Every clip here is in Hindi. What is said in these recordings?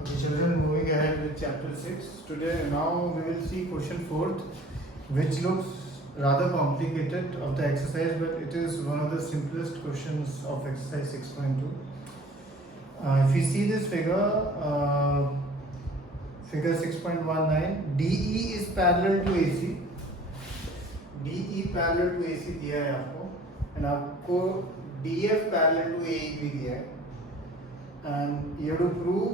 Okay, children, moving ahead with chapter 6. Today, now we will see question 4th, which looks rather complicated of the exercise, but it is one of the simplest questions of exercise 6.2. If you see this figure 6.19, DE is parallel to AC. DE parallel to AC दिया है आपको, and आपको DF parallel to AE भी दिया है, and you have to prove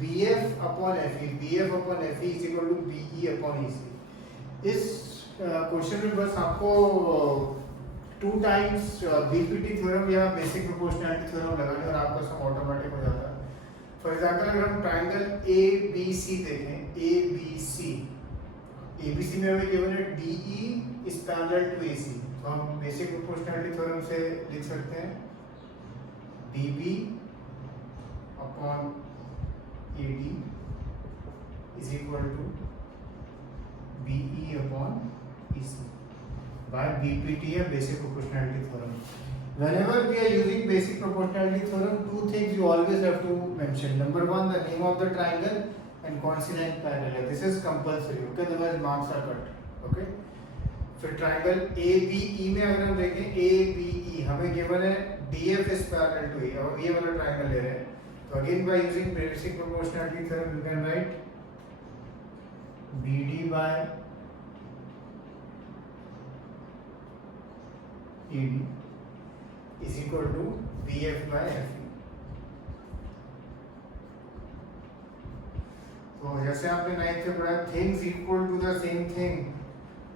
BF upon FE. BF upon FE is equal to BE upon EC. इस क्वेश्चन में बस आपको 2 times BPT थ्योरम या बेसिक प्रोपोर्शनैलिटी थ्योरम लगाने और आपका सम ऑटोमेटिक हो जाता है. फॉर एग्जांपल अगर हम ट्रायंगल ABC देखें, ABC में हमें गिवन है DE is parallel to AC, तो हम बेसिक प्रोपोर्शनैलिटी थ्योरम से लिख सकते हैं DB upon AD is equal to BE upon EC by BPT या basic proportionality theorem. Whenever we are using basic proportionality theorem, 2 things you always have to mention. Number 1, the name of the triangle and कौन सी लाइन पैरेलल है. This is compulsory. Okay, otherwise marks are cut. Okay. फिर ट्रायंगल ABE में अगर हम देखें ABE हमें गिवन है DF is parallel to A और ये वाला ट्रायंगल ले रहे हैं. So again by using basic proportionality theorem you can write BD by AD is equal to BF by FE. तो जैसे आपने 9th में पढ़ा things equal to the same thing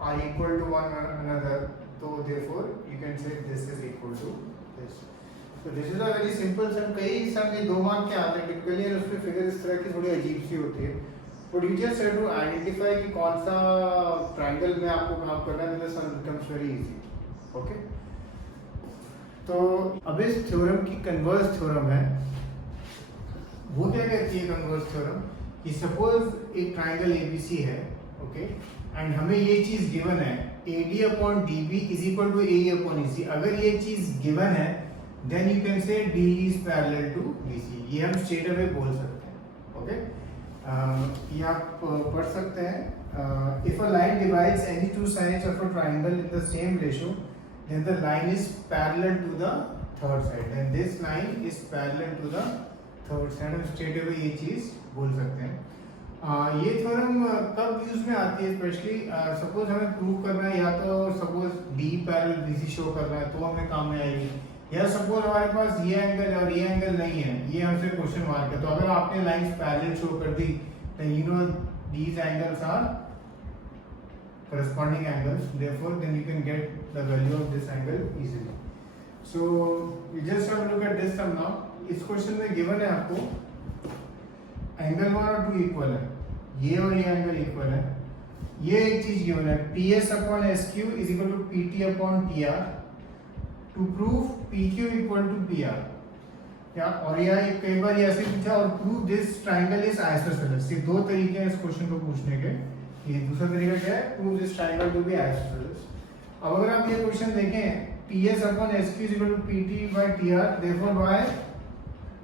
are equal to one another, तो therefore you can say this is equal to this. तो this is a very simple सम. कई सम ये 2 मार्क के आते हैं टिपिकली, और उसमें फिगर इस तरह की थोड़ी अजीब सी होती है. But you just have to identify कि कौन सा ट्रायंगल में आपको काम करना है, तो सम बिकम्स वेरी इजी. ओके, तो अब इस थ्योरम की कन्वर्स थ्योरम है. वो क्या कहती है कन्वर्स थ्योरम कि सपोज एक ट्रायंगल ABC है, ओके, एंड हमें ये चीज गिवन है AD upon DB is equal to AE upon EC. अगर ये चीज गिवन है then you can say DE is parallel to BC. ये हम straight away बोल सकते हैं. ओके, ये आप पढ़ सकते हैं. If a line divides any 2 sides of a triangle in the same ratio, then the line is parallel to the third side. Then this line is parallel to the third side. हम straight away ये चीज बोल सकते हैं. ये थ्योरम कब यूज में आती है, स्पेशली सपोज हमें प्रूव करना है, या तो suppose DE parallel BC show करना है तो हमें काम में आएगी, या सपोज हमारे पास ये एंगल है और ये एंगल नहीं है, ये हमसे क्वेश्चन मार्क है. तो अगर आपने लाइंस पैरेलल शो कर दी then you know these angles are corresponding angles, therefore then you can get the value of this angle easily. So we just have to look at this sum now. इस क्वेश्चन में गिवन है आपको एंगल 1 और 2 इक्वल है, ये और ये एंगल इक्वल है. ये एक चीज गिवन है PS upon SQ is equal to PT upon TR to prove PQ equal to PR. या और या कई बार ऐसे पूछा और prove this triangle is isosceles. ये 2 तरीके हैं इस क्वेश्चन को पूछने के. ये दूसरा तरीका क्या है, prove this triangle to be isosceles. अब अगर आप ये क्वेश्चन देखें PS upon SQ is equal to PT by TR, therefore by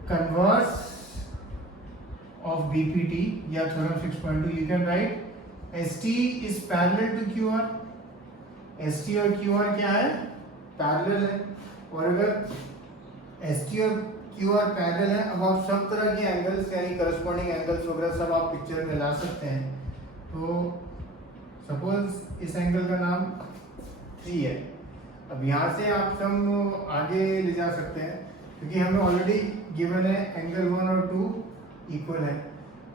converse of BPT या theorem 6.2 you can write ST is parallel to QR. ST और QR क्या है, पैरेलल है. और अगर ST और QR पैरेलल है, अब आप सब तरह के एंगल्स यानी करस्पॉन्डिंग एंगल्स वगैरह सब आप पिक्चर में ला सकते हैं. तो सपोज इस एंगल का नाम 3 है. अब यहाँ से आप सब आगे ले जा सकते हैं क्योंकि हमें ऑलरेडी गिवन है एंगल 1 और 2 इक्वल है.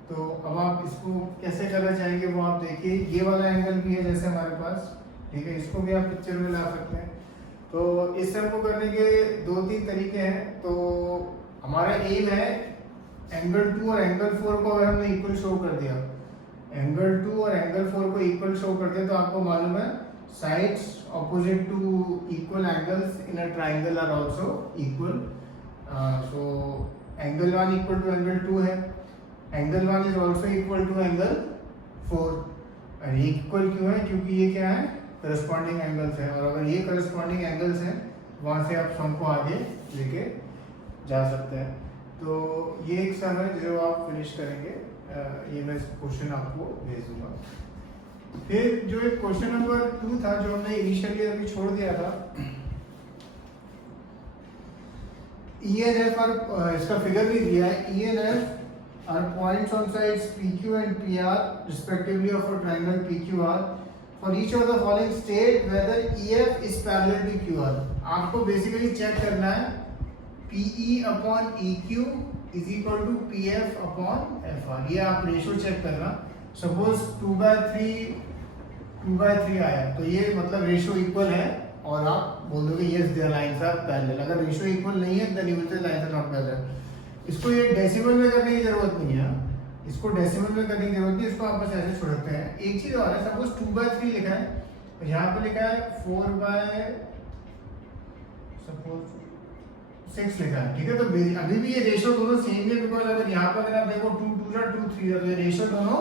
तो अब आप इसको कैसे करना चाहेंगे वो आप देखिए. ये वाला एंगल भी है जैसे हमारे पास, ठीक है, इसको भी आप पिक्चर में ला सकते हैं. तो इस सब को करने के 2-3 तरीके हैं. तो हमारा एम है एंगल 2 और एंगल 4 को अगर हमने इक्वल शो कर दिया, एंगल 2 और एंगल 4 को इक्वल शो कर दिया, तो आपको मालूम है sides opposite to equal angles in a triangle are also equal. So angle 1 equal to angle 2 है, angle 1 is also equal to angle 4. और ये इक्वल क्यों है, क्योंकि ये क्या है, करस्पॉन्डिंग एंगल्स है. और अगर ये करस्पॉन्डिंग एंगल्स हैं, वहां से आप सम को आगे लेके जा सकते हैं. तो ये एक सम है जो आप फिनिश करेंगे, ये मैं क्वेश्चन आपको भेज दूंगा। फिर जो एक क्वेश्चन नंबर 2 था जो हमने इनिशियली अभी छोड़ दिया था, ENF और इसका फिगर भी दिया है, ENF are points on sides PQ and PR respectively of a triangle PQR. For each of the following state whether EF is parallel to QR. आपको बेसिकली चेक करना है PE upon EQ is equal to PF upon FR। ये आप रेशो चेक करना। सपोज 2/3 आया तो ये मतलब रेशो इक्वल है और आप बोल दोगे yes their lines are parallel. अगर रेशो इक्वल नहीं है then you will say lines are not parallel. इसको ये डेसिमल में करने की जरूरत नहीं है, इसको डेसिमल में करने की जरूरत नहीं, इसको आप बस ऐसे छोड़ते हैं। एक चीज और है, सपोज 2/3 लिखा है और यहाँ पे लिखा है 4/6 लिखा है, ठीक है। तो अभी भी ये रेशो दोनों सेम है, बिकॉज अगर यहाँ पर अगर आप देखो 2 2 2 3 तो ये रेशो दोनों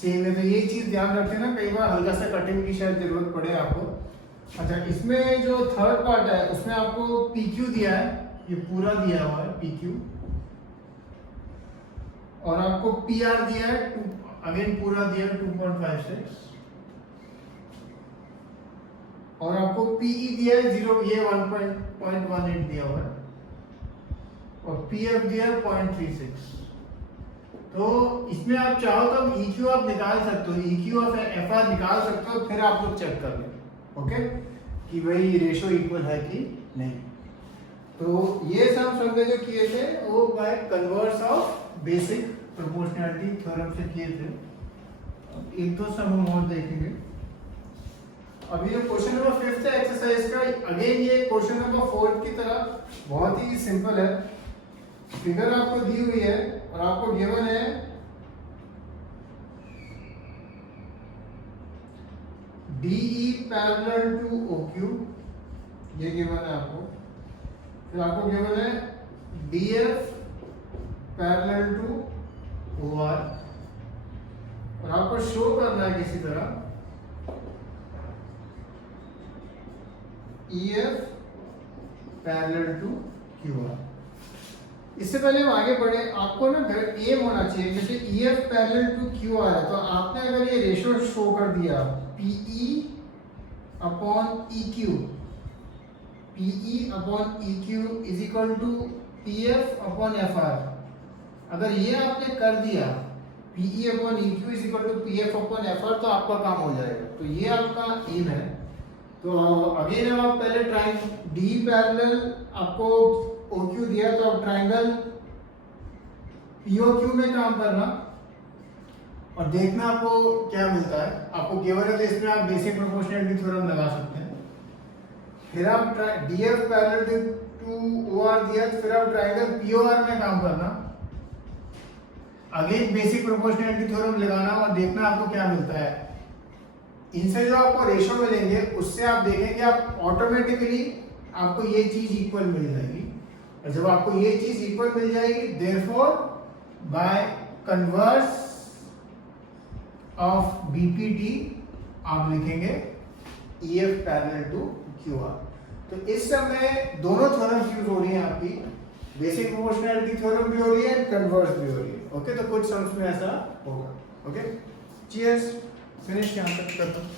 सेम है। तो ये चीज ध्यान रखें ना, कई बार हल्का सा कटिंग की शायद जरूरत पड़े आपको। अच्छा, इसमें जो थर्ड पार्ट है उसमें आपको PQ दिया है, ये पूरा दिया हुआ है PQ, और आपको PR दिया है अगेन पूरा दिया है 2.56, और आपको PE दिया है 0, ये 1.18 दिया हुआ है, और PF दिया है 0.36। तो इसमें आप चाहो तो EQ आप निकाल सकते हो, EQ और FR निकाल सकते हो, फिर आप लोग चेक कर लें, ओके, कि भाई रेशो इक्वल है कि नहीं। तो ये सब समझे जो किए थे वो by converse of basic proportionality theorem से किए थे। एक दो सम हम और देखेंगे। अभी जो क्वेश्चन नंबर 5 है एक्सरसाइज का, अगेन ये क्वेश्चन नंबर 4 की तरह बहुत ही सिंपल है। फिगर आपको दी हुई है और आपको गिवन है DE पैरेलल टू OQ, ये गिवन है आपको। फिर आपको गिवन है DF पैरेलल टू OR, और आपको शो करना है किसी तरह EF पैरेलल टू QR। इससे पहले हम आगे बढ़े, आपको ना एम होना चाहिए, जैसे EF पैरेलल टू QR है तो आपने अगर ये रेशो शो कर दिया PE upon EQ, PE upon EQ is equal to PF upon FR, अगर ये आपने कर दिया PE upon EQ is equal to PF upon FR तो आपका काम हो जाएगा। तो ये आपका एम है। तो अगेन आप पहले ट्राइंगल D पैरेलल आपको OQ दिया तो आप ट्राइंगल POQ में काम करना और देखना आपको क्या मिलता है। आपको गिवन है तो इसमें आप बेसिक प्रोपोर्शनैलिटी थ्योरम लगा सकते हैं। फिर आप DF पैरेलल टू OR दिया तो फिर आप ट्राइंगल POR में काम करना, अगेन बेसिक प्रोपोर्शनैलिटी थ्योरम लगाना और देखना आपको क्या मिलता है। इनसे जो आपको रेशो मिलेंगे उससे आप देखेंगे आप ऑटोमेटिकली आपको ये चीज इक्वल मिल जाएगी, और जब आपको ये चीज इक्वल मिल जाएगी therefore by converse of BPT आप लिखेंगे EF पैरेलल टू QR। तो इस समय दोनों थ्योरम्स यूज हो रही हैं आपकी, बेसिक प्रोपोर्शनैलिटी थ्योरम भी हो रही है, कन्वर्स भी हो रही है, ओके। तो कुछ सम्स में ऐसा होगा, ओके। चीयर्स, फिनिश यहाँ तक करता हूँ।